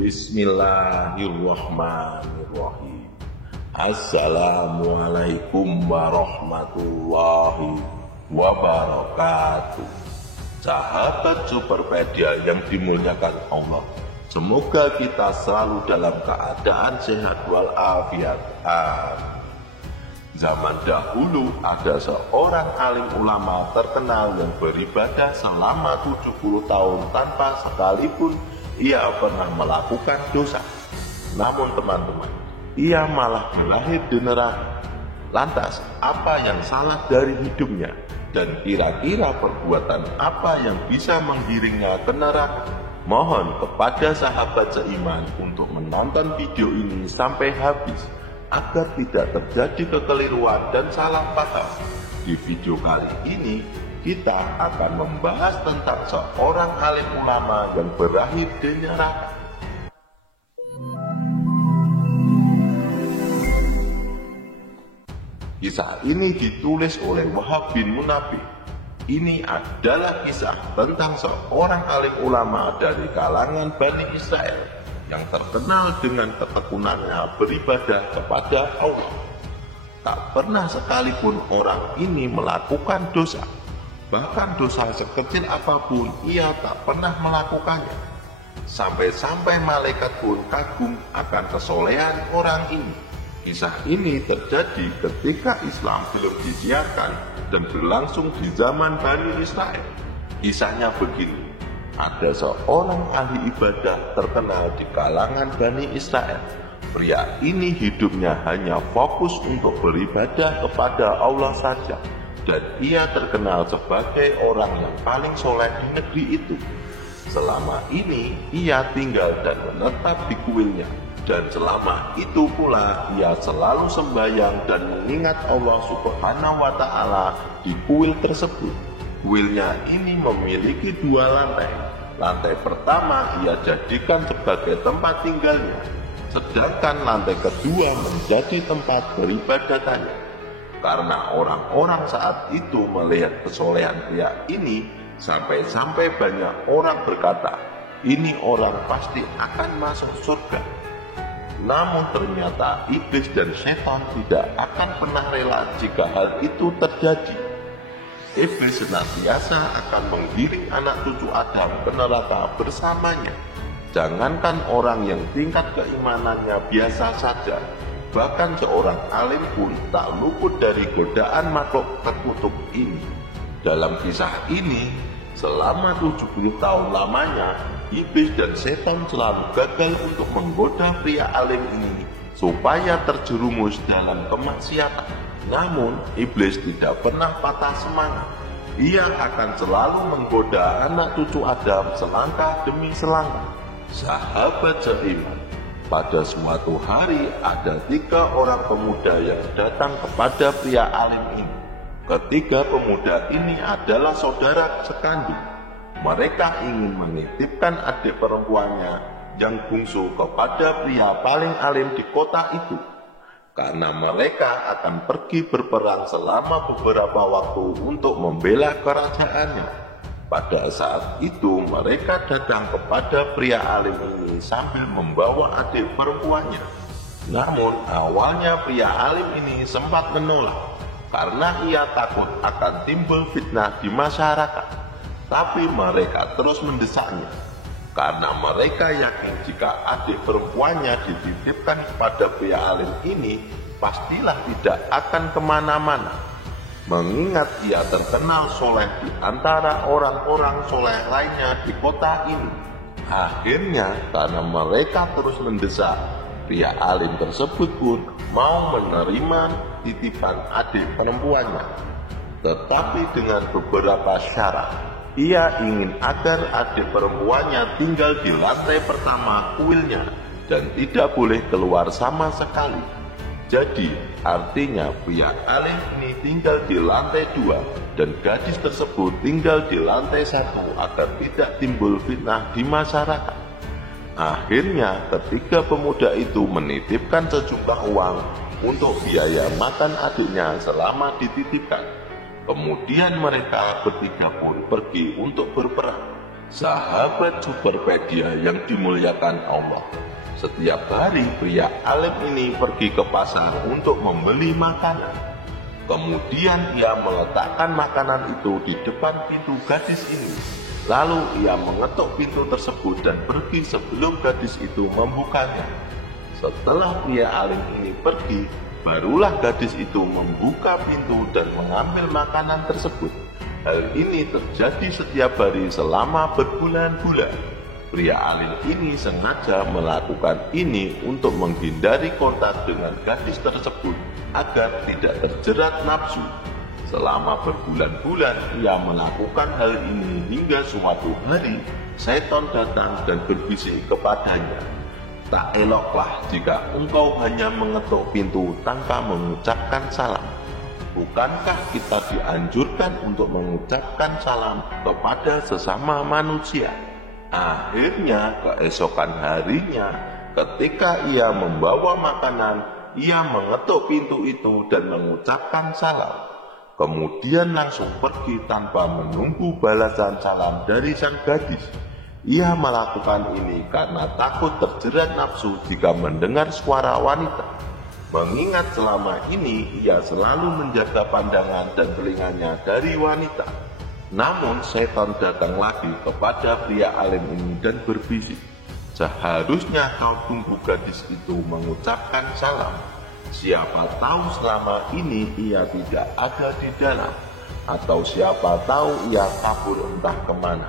Bismillahirrahmanirrahim. Assalamualaikum warahmatullahi wabarakatuh. Sahabat Superpedia yang dimuliakan Allah, semoga kita selalu dalam keadaan sehat walafiat. Zaman dahulu ada seorang alim ulama terkenal yang beribadah selama 70 tahun tanpa sekalipun ia pernah melakukan dosa. Namun teman-teman, ia malah berakhir di neraka. Lantas, apa yang salah dari hidupnya? Dan kira-kira perbuatan apa yang bisa menggiringnya ke neraka? Mohon kepada sahabat seiman untuk menonton video ini sampai habis, agar tidak terjadi kekeliruan dan salah paham. Di video kali ini, kita akan membahas tentang seorang alim ulama yang berakhir di neraka. Kisah ini ditulis oleh Wahab bin Munabbih. Ini adalah kisah tentang seorang alim ulama dari kalangan Bani Israel yang terkenal dengan ketekunannya beribadah kepada Allah. Tak pernah sekalipun orang ini melakukan dosa. Bahkan dosa sekecil apapun ia tak pernah melakukannya. Sampai-sampai malaikat pun kagum akan kesolehan orang ini. Kisah ini terjadi ketika Islam belum disiarkan dan berlangsung di zaman Bani Israel. Kisahnya begini. Ada seorang ahli ibadah terkenal di kalangan Bani Israel. Pria ini hidupnya hanya fokus untuk beribadah kepada Allah saja. Dan ia terkenal sebagai orang yang paling soleh di negeri itu. Selama ini ia tinggal dan menetap di kuilnya. Dan selama itu pula ia selalu sembahyang dan mengingat Allah Subhanahu wa Ta'ala di kuil tersebut. Kuilnya ini memiliki 2 lantai. Lantai pertama ia jadikan sebagai tempat tinggalnya, sedangkan lantai kedua menjadi tempat beribadatannya. Karena orang-orang saat itu melihat kesolehan pria ini, sampai-sampai banyak orang berkata, ini orang pasti akan masuk surga. Namun ternyata iblis dan setan tidak akan pernah rela jika hal itu terjadi. Iblis senantiasa akan menggiring anak cucu Adam ke neraka bersamanya. Jangankan orang yang tingkat keimanannya biasa saja, bahkan seorang alim pun tak luput dari godaan makhluk terkutuk ini. Dalam kisah ini, selama 70 tahun lamanya, iblis dan setan selalu gagal untuk menggoda pria alim ini supaya terjerumus dalam kemaksiatan. Namun, iblis tidak pernah patah semangat. Ia akan selalu menggoda anak cucu Adam selangkah demi selangkah. Sahabat seiman, pada suatu hari ada 3 orang pemuda yang datang kepada pria alim ini. Ketiga pemuda ini adalah saudara sekandung. Mereka ingin menitipkan adik perempuannya yang bungsu kepada pria paling alim di kota itu. Karena mereka akan pergi berperang selama beberapa waktu untuk membela kerajaannya. Pada saat itu mereka datang kepada pria alim ini sambil membawa adik perempuannya. Namun awalnya pria alim ini sempat menolak karena ia takut akan timbul fitnah di masyarakat. Tapi mereka terus mendesaknya karena mereka yakin jika adik perempuannya dititipkan kepada pria alim ini, pastilah tidak akan kemana-mana. Mengingat ia terkenal soleh di antara orang-orang soleh lainnya di kota ini. Akhirnya karena mereka terus mendesak, pria alim tersebut pun mau menerima titipan adik perempuannya. Tetapi dengan beberapa syarat. Ia ingin agar adik perempuannya tinggal di lantai pertama kuilnya dan tidak boleh keluar sama sekali. Jadi artinya pria alim ini tinggal di lantai 2 dan gadis tersebut tinggal di lantai 1 agar tidak timbul fitnah di masyarakat. Akhirnya ketiga pemuda itu menitipkan sejumlah uang untuk biaya makan adiknya selama dititipkan. Kemudian mereka bertiga pun pergi untuk berperang. Sahabat Superpedia yang dimuliakan Allah, setiap hari pria alim ini pergi ke pasar untuk membeli makanan. Kemudian ia meletakkan makanan itu di depan pintu gadis ini. Lalu ia mengetuk pintu tersebut dan pergi sebelum gadis itu membukanya. Setelah pria alim ini pergi, barulah gadis itu membuka pintu dan mengambil makanan tersebut. Hal ini terjadi setiap hari selama berbulan-bulan. Pria alim ini sengaja melakukan ini untuk menghindari kontak dengan gadis tersebut agar tidak terjerat nafsu. Selama berbulan-bulan ia melakukan hal ini hingga suatu hari setan datang dan berbisik kepadanya, "Tak eloklah jika engkau hanya mengetuk pintu tanpa mengucapkan salam. Bukankah kita dianjurkan untuk mengucapkan salam kepada sesama manusia?" Akhirnya keesokan harinya ketika ia membawa makanan, ia mengetuk pintu itu dan mengucapkan salam. Kemudian langsung pergi tanpa menunggu balasan salam dari sang gadis. Ia melakukan ini karena takut terjerat nafsu jika mendengar suara wanita. Mengingat selama ini ia selalu menjaga pandangan dan telinganya dari wanita. Namun setan datang lagi kepada pria alim ini dan berbisik, "Seharusnya kau tunggu gadis itu mengucapkan salam. Siapa tahu selama ini ia tidak ada di dalam, atau siapa tahu ia kabur entah kemana."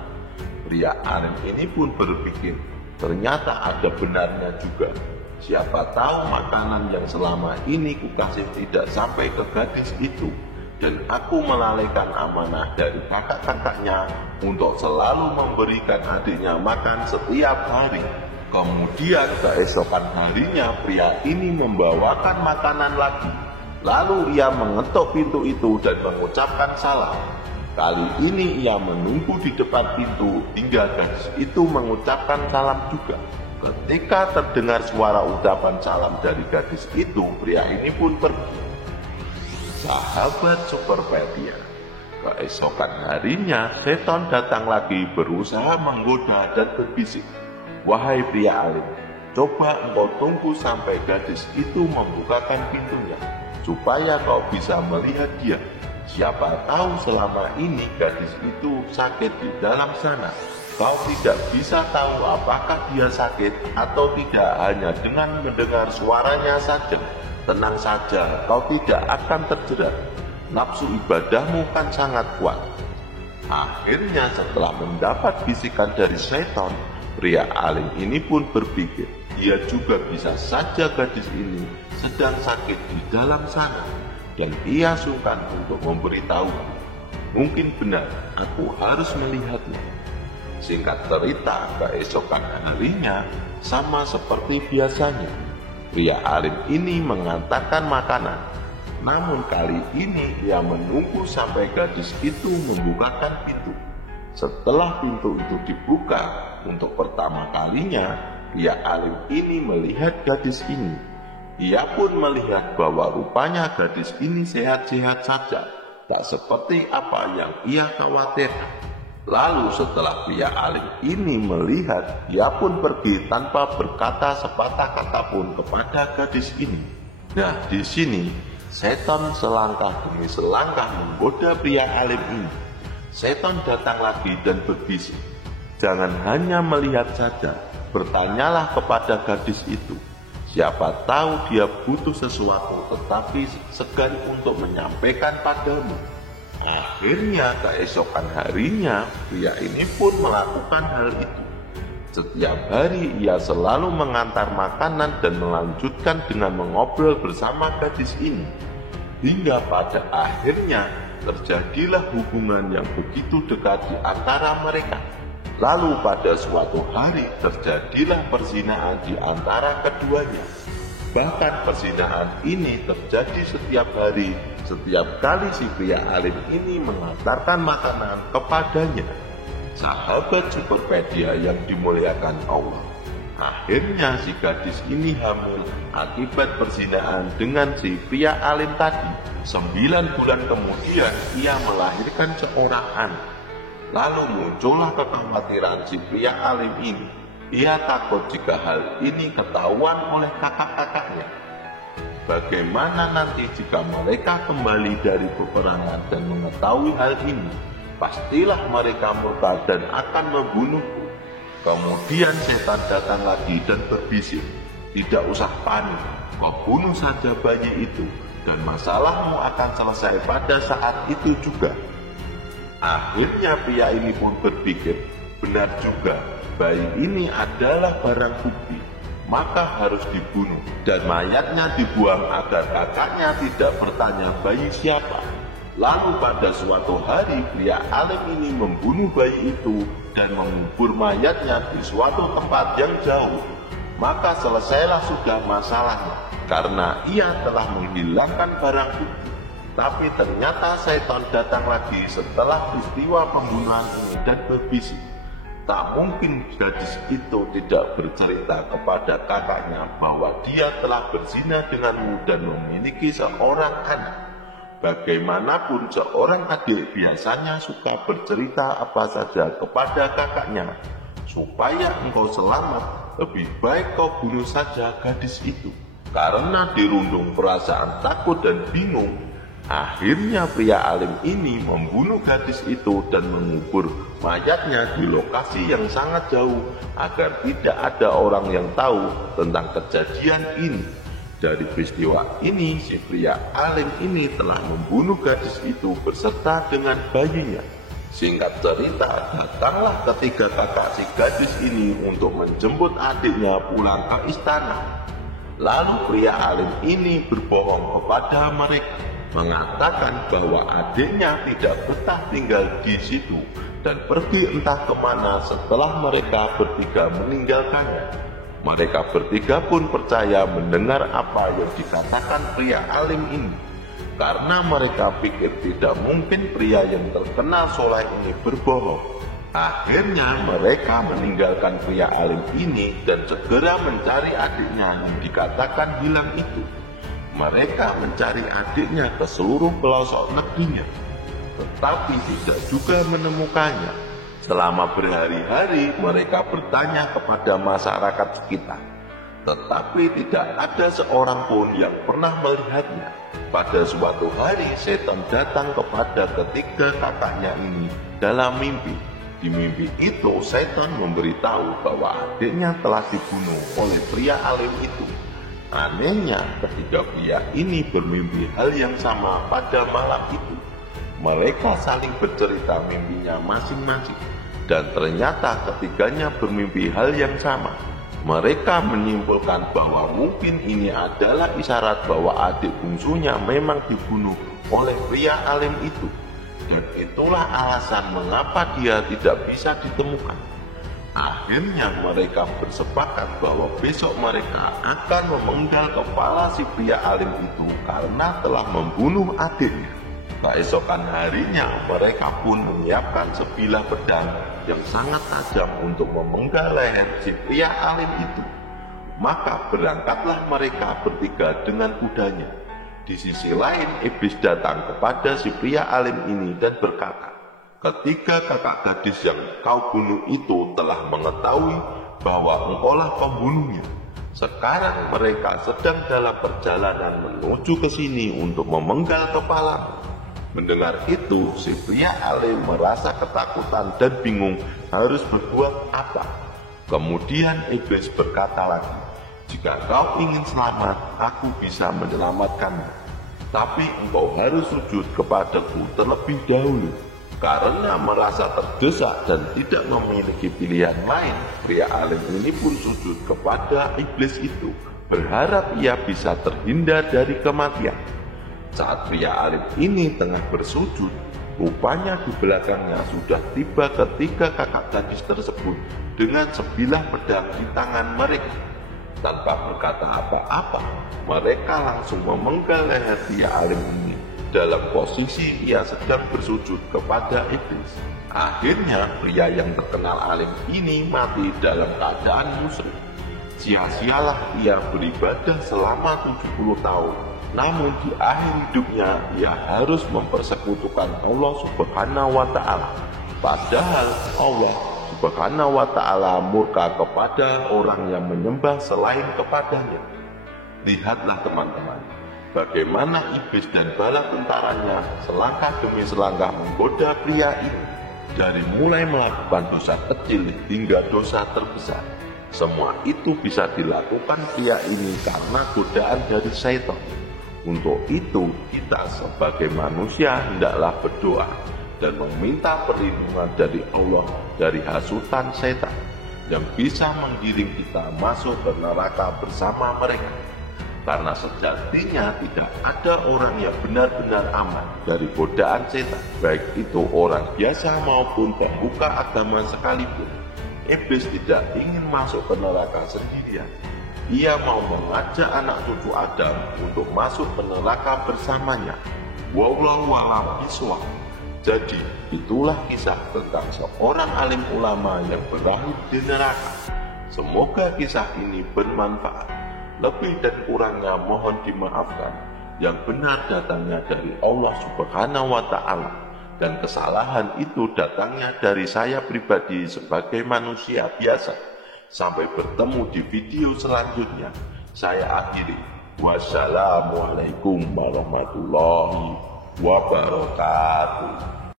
Pria alim ini pun berpikir, ternyata ada benarnya juga. Siapa tahu makanan yang selama ini kukasih tidak sampai ke gadis itu, dan aku melalaikan amanah dari kakak-kakaknya untuk selalu memberikan adiknya makan setiap hari. Kemudian keesokan harinya pria ini membawakan makanan lagi. Lalu ia mengetuk pintu itu dan mengucapkan salam. Kali ini ia menunggu di depan pintu hingga gadis itu mengucapkan salam juga. Ketika terdengar suara ucapan salam dari gadis itu, pria ini pun pergi. Sahabat Superpedia, keesokan harinya setan datang lagi berusaha menggoda dan berbisik, "Wahai pria alim, coba engkau tunggu sampai gadis itu membukakan pintunya, supaya kau bisa melihat dia. Siapa tahu selama ini gadis itu sakit di dalam sana. Kau tidak bisa tahu apakah dia sakit atau tidak hanya dengan mendengar suaranya saja. Tenang saja, kau tidak akan terjerat. Nafsu ibadahmu kan sangat kuat." Akhirnya setelah mendapat bisikan dari setan, pria alim ini pun berpikir, dia juga bisa saja gadis ini sedang sakit di dalam sana, dan ia sungkan untuk memberitahu. Mungkin benar, aku harus melihatnya. Singkat cerita, keesokan harinya sama seperti biasanya, pria alim ini mengantarkan makanan. Namun kali ini ia menunggu sampai gadis itu membukakan pintu. Setelah pintu itu dibuka untuk pertama kalinya, pria alim ini melihat gadis ini. Ia pun melihat bahwa rupanya gadis ini sehat-sehat saja, tak seperti apa yang ia khawatirkan. Lalu setelah pria alim ini melihat, ia pun pergi tanpa berkata sepatah kata pun kepada gadis ini. Nah, di sini setan selangkah demi selangkah menggoda pria alim ini. Setan datang lagi dan berbisik, "Jangan hanya melihat saja, bertanyalah kepada gadis itu. Siapa tahu dia butuh sesuatu tetapi segan untuk menyampaikan padamu." Akhirnya keesokan harinya pria ini pun melakukan hal itu. Setiap hari ia selalu mengantar makanan dan melanjutkan dengan mengobrol bersama gadis ini. Hingga pada akhirnya terjadilah hubungan yang begitu dekat di antara mereka. Lalu pada suatu hari terjadilah perzinahan di antara keduanya. Bahkan perzinahan ini terjadi setiap hari, setiap kali si pria alim ini mengantarkan makanan kepadanya. Sahabat Superpedia yang dimuliakan Allah, akhirnya si gadis ini hamil akibat perzinahan dengan si pria alim tadi. 9 bulan kemudian ia melahirkan seorang anak. Lalu muncullah kekhawatiran si pria alim ini. Ia takut jika hal ini ketahuan oleh kakak-kakaknya. Bagaimana nanti jika mereka kembali dari peperangan dan mengetahui hal ini? Pastilah mereka murka dan akan membunuhku. Kemudian setan datang lagi dan berbisik, tidak usah panik, kau bunuh saja bayi itu, dan masalahmu akan selesai pada saat itu juga. Akhirnya pria ini pun berpikir, benar juga, bayi ini adalah barang bukti, maka harus dibunuh, dan mayatnya dibuang agar kakaknya tidak bertanya bayi siapa. Lalu pada suatu hari pria alim ini membunuh bayi itu dan mengubur mayatnya di suatu tempat yang jauh. Maka selesailah sudah masalahnya, karena ia telah menghilangkan barang bukti. Tapi ternyata setan datang lagi setelah peristiwa pembunuhan ini dan berbisik, tak mungkin gadis itu tidak bercerita kepada kakaknya bahwa dia telah berzina denganmu dan memiliki seorang anak. Bagaimanapun seorang adik biasanya suka bercerita apa saja kepada kakaknya. Supaya engkau selamat, lebih baik kau bunuh saja gadis itu. Karena dirundung perasaan takut dan bingung, akhirnya pria alim ini membunuh gadis itu dan mengubur mayatnya di lokasi yang sangat jauh agar tidak ada orang yang tahu tentang kejadian ini. Dari peristiwa ini, si pria alim ini telah membunuh gadis itu beserta dengan bayinya. Singkat cerita, datanglah ketiga kakak si gadis ini untuk menjemput adiknya pulang ke istana. Lalu pria alim ini berbohong kepada mereka, mengatakan bahwa adiknya tidak betah tinggal di situ dan pergi entah kemana setelah mereka bertiga meninggalkannya. Mereka bertiga pun percaya mendengar apa yang dikatakan pria alim ini, karena mereka pikir tidak mungkin pria yang terkenal soleh ini berbohong. Akhirnya mereka meninggalkan pria alim ini dan segera mencari adiknya yang dikatakan hilang itu. Mereka mencari adiknya ke seluruh pelosok negerinya, tetapi tidak juga menemukannya. Selama berhari-hari mereka bertanya kepada masyarakat sekitar, tetapi tidak ada seorang pun yang pernah melihatnya. Pada suatu hari setan datang kepada ketiga kakaknya ini dalam mimpi. Di mimpi itu setan memberitahu bahwa adiknya telah dibunuh oleh pria alim itu. Anehnya ketiga pria ini bermimpi hal yang sama pada malam itu. Mereka saling bercerita mimpinya masing-masing, dan ternyata ketiganya bermimpi hal yang sama. Mereka menyimpulkan bahwa mungkin ini adalah isyarat bahwa adik bungsunya memang dibunuh oleh pria alim itu, dan itulah alasan mengapa dia tidak bisa ditemukan. Akhirnya mereka bersepakat bahwa besok mereka akan memenggal kepala si pria alim itu karena telah membunuh adiknya. Keesokan harinya mereka pun menyiapkan sebilah pedang yang sangat tajam untuk memenggal leher si pria alim itu. Maka berangkatlah mereka bertiga dengan kudanya. Di sisi lain iblis datang kepada si pria alim ini dan berkata, "Ketiga kakak gadis yang kau bunuh itu telah mengetahui bahwa engkaulah pembunuhnya. Sekarang mereka sedang dalam perjalanan menuju ke sini untuk memenggal kepalamu." Mendengar itu, si pria alim merasa ketakutan dan bingung harus berbuat apa. Kemudian iblis berkata lagi, "Jika kau ingin selamat, aku bisa menyelamatkanmu. Tapi engkau harus sujud kepadaku terlebih dahulu." Karena merasa terdesak dan tidak memiliki pilihan lain, pria alim ini pun sujud kepada iblis itu, berharap ia bisa terhindar dari kematian. Saat pria alim ini tengah bersujud, rupanya di belakangnya sudah tiba ketiga kakak gadis tersebut dengan sebilah pedang di tangan mereka. Tanpa berkata apa-apa, mereka langsung memenggal leher pria alim ini dalam posisi ia sedang bersujud kepada iblis. Akhirnya pria yang terkenal alim ini mati dalam keadaan musyrik. Sia-sialah ia beribadah selama 70 tahun. Namun di akhir hidupnya ia harus mempersekutukan Allah Subhanahu wa Ta'ala. Padahal Allah Subhanahu wa ta'ala murka kepada orang yang menyembah selain kepadanya. Lihatlah teman-teman, bagaimana iblis dan bala tentaranya selangkah demi selangkah menggoda pria ini. Dari mulai melakukan dosa kecil hingga dosa terbesar, semua itu bisa dilakukan pria ini karena godaan dari syaitan. Untuk itu kita sebagai manusia hendaklah berdoa dan meminta perlindungan dari Allah dari hasutan setan yang bisa menggiring kita masuk ke neraka bersama mereka. Karena sejatinya tidak ada orang yang benar-benar aman dari godaan setan, baik itu orang biasa maupun pembuka agama sekalipun. Iblis tidak ingin masuk ke neraka sendirian. Ia mau mengajak anak cucu Adam untuk masuk ke neraka bersamanya. Wallahu a'lam bishawab. Jadi itulah kisah tentang seorang alim ulama yang berakhir di neraka. Semoga kisah ini bermanfaat. Lebih dan kurangnya mohon dimaafkan. Yang benar datangnya dari Allah Subhanahu wa ta'ala, dan kesalahan itu datangnya dari saya pribadi sebagai manusia biasa. Sampai bertemu di video selanjutnya. Saya akhiri. Wassalamualaikum warahmatullahi wabarakatuh.